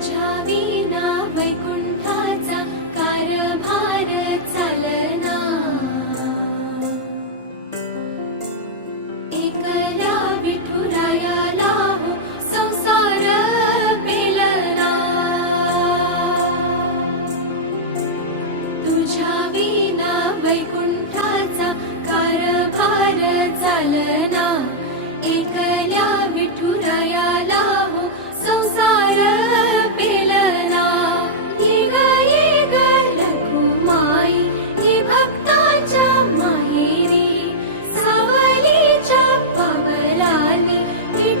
तुझ्या विना वैकुंठाचा कारभार चालना. एकला विठुरायाला हो संसार पेलना. तुझ्या विना वैकुंठ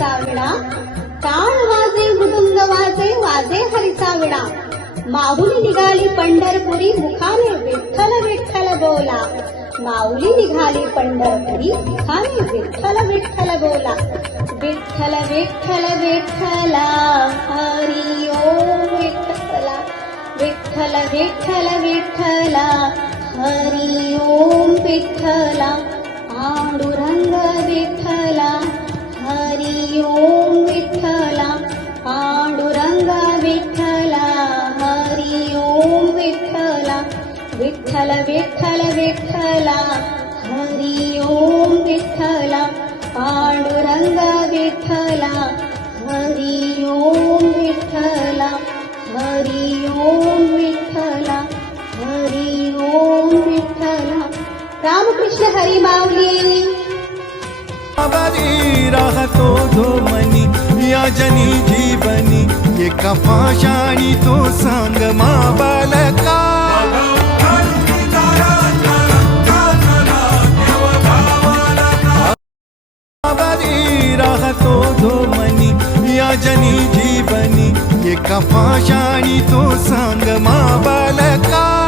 वाजे हरीचा विडा टाळ वाजे मृदुंग वाजे वाजे हरीचा विडा माऊली निघाली पंढरपुरी मुखाने विठ्ठल विठ्ठल बोला माऊली निघाली पंढरपुरी मुखाने विठ्ठल विठ्ठल बोला विठ्ठल विठ्ठल विठ्ठला हरी ओम विठ्ठला. विठ्ठल विठ्ठल विठ्ठला हरी ओम विठ्ठला. पांडुरंग विठ्ठला ओम विठ्ठला पांडुरंग विठ्ठला हरी ओम विठ्ठला विठ्ठल विठ्ठल विठ्ठला हरी ओम विठ्ठला पांडुरंग विठ्ठला हरी ओम विठ्ठला हरी ओम विठ्ठला हरी ओम विठ्ठला. रामकृष्ण हरी माऊली. तो राहतो धोमनी या जनी जीवनी. एका पाशाणी तो सांग मा बालका. राहतो धोमनी या जनी जीवनी. एका पाशाणी तो सांग मा बालका.